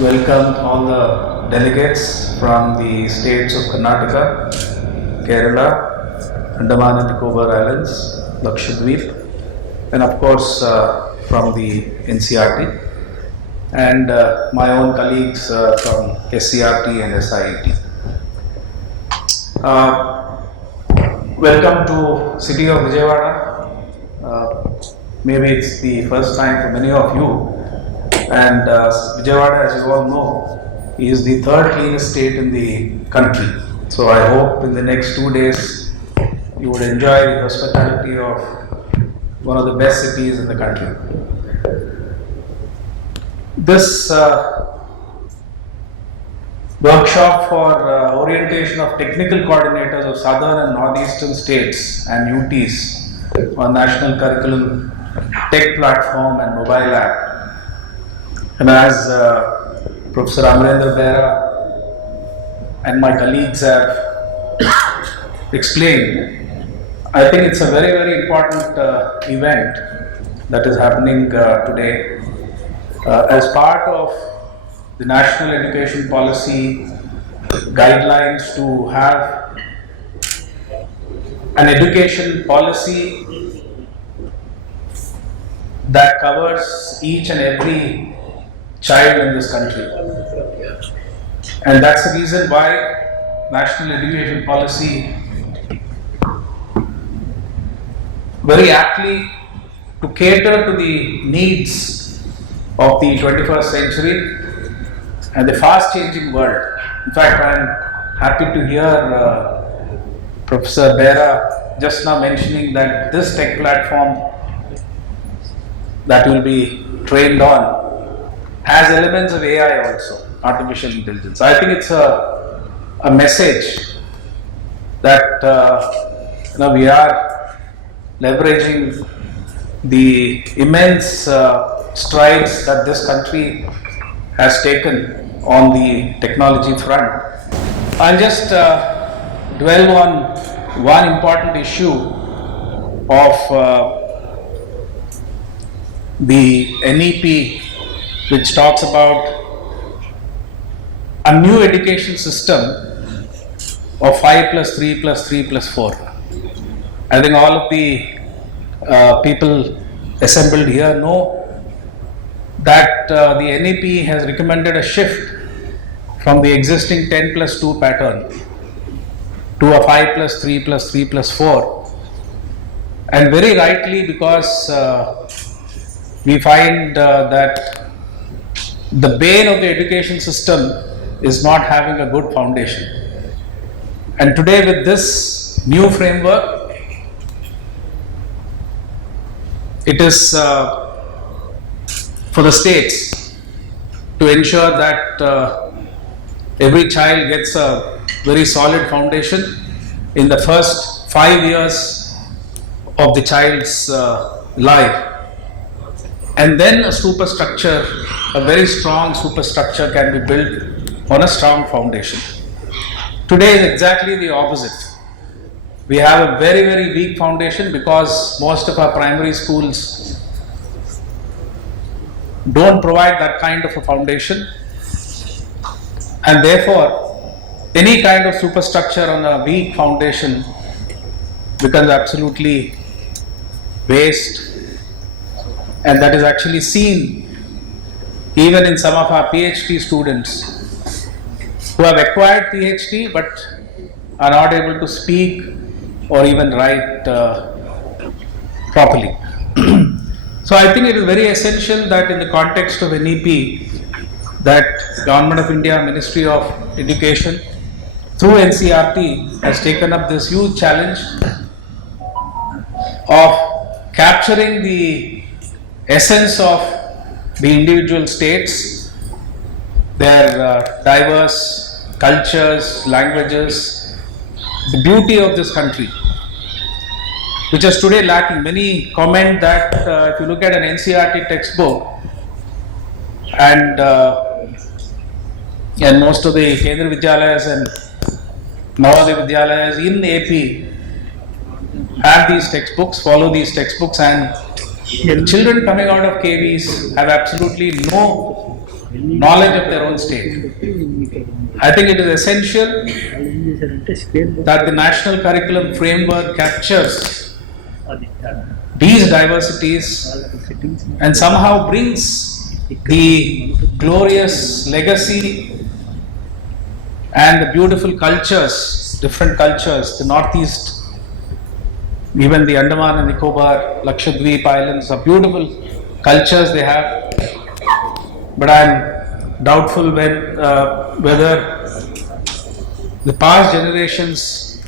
welcome all the delegates from the states of Karnataka, Kerala, Andaman and Nicobar Islands, Lakshadweep, and of course from the NCRT, and my own colleagues from SCRT and SIET. Welcome to city of Vijayawada. Maybe it's the first time for many of you. And Vijayawada, as you all know, is the third cleanest state in the country. So I hope in the next 2 days you would enjoy the hospitality of one of the best cities in the country. This workshop for orientation of technical coordinators of southern and northeastern states and UTs on National Curriculum Tech Platform and Mobile App. And as Professor Amarendra Bera and my colleagues have explained, I think it's a very, very important event that is happening today as part of the National Education Policy guidelines to have an education policy that covers each and every child in this country. And that's the reason why National Education Policy very aptly to cater to the needs of the 21st century and the fast changing world. In fact, I am happy to hear Professor Bera just now mentioning that this tech platform that will be trained on has elements of AI also, artificial intelligence. I think it's a message that we are leveraging the immense strides that this country has taken on the technology front. I'll just dwell on one important issue of the NEP, which talks about a new education system of 5 plus 3 plus 3 plus 4. I think all of the people assembled here know that the NEP has recommended a shift from the existing 10 plus 2 pattern to a 5 plus 3 plus 3 plus 4. And very rightly, because we find that the bane of the education system is not having a good foundation. And today, with this new framework, it is for the states to ensure that every child gets a very solid foundation in the first 5 years of the child's life. And then a superstructure, a very strong superstructure can be built on a strong foundation. Today is exactly the opposite. We have a very, very weak foundation because most of our primary schools don't provide that kind of a foundation. And therefore, any kind of superstructure on a weak foundation becomes absolutely waste. And that is actually seen even in some of our PhD students who have acquired PhD but are not able to speak or even write properly. So I think it is very essential that in the context of NEP, that Government of India, Ministry of Education through NCRT has taken up this huge challenge of capturing the essence of the individual states, their diverse cultures, languages, the beauty of this country, which is today lacking. Many comment that if you look at an NCRT textbook and most of the Kendra Vidyalayas and Navodaya Vidyalayas in AP have these textbooks, follow these textbooks, and children coming out of KVs have absolutely no knowledge of their own state. I think it is essential that the national curriculum framework captures these diversities and somehow brings the glorious legacy and the beautiful cultures, different cultures, the Northeast, even the Andaman and Nicobar, Lakshadweep Islands are beautiful cultures they have. But I am doubtful whether the past generations,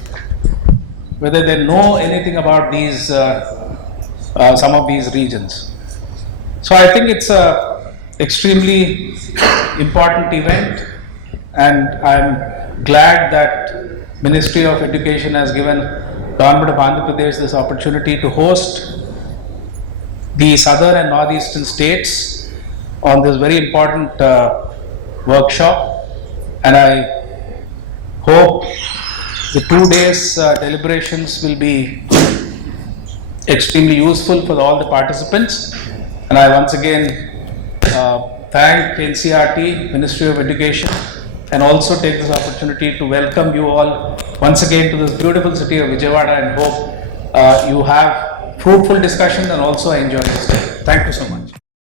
whether they know anything about these, some of these regions. So I think it's a extremely important event, and I'm glad that Ministry of Education has given Government of Andhra Pradesh this opportunity to host the southern and northeastern states on this very important workshop, and I hope the 2 days deliberations will be extremely useful for all the participants. And I once again thank NCERT, Ministry of Education, and also take this opportunity to welcome you all once again to this beautiful city of Vijayawada, and hope you have fruitful discussions and also enjoy this day. Thank you so much.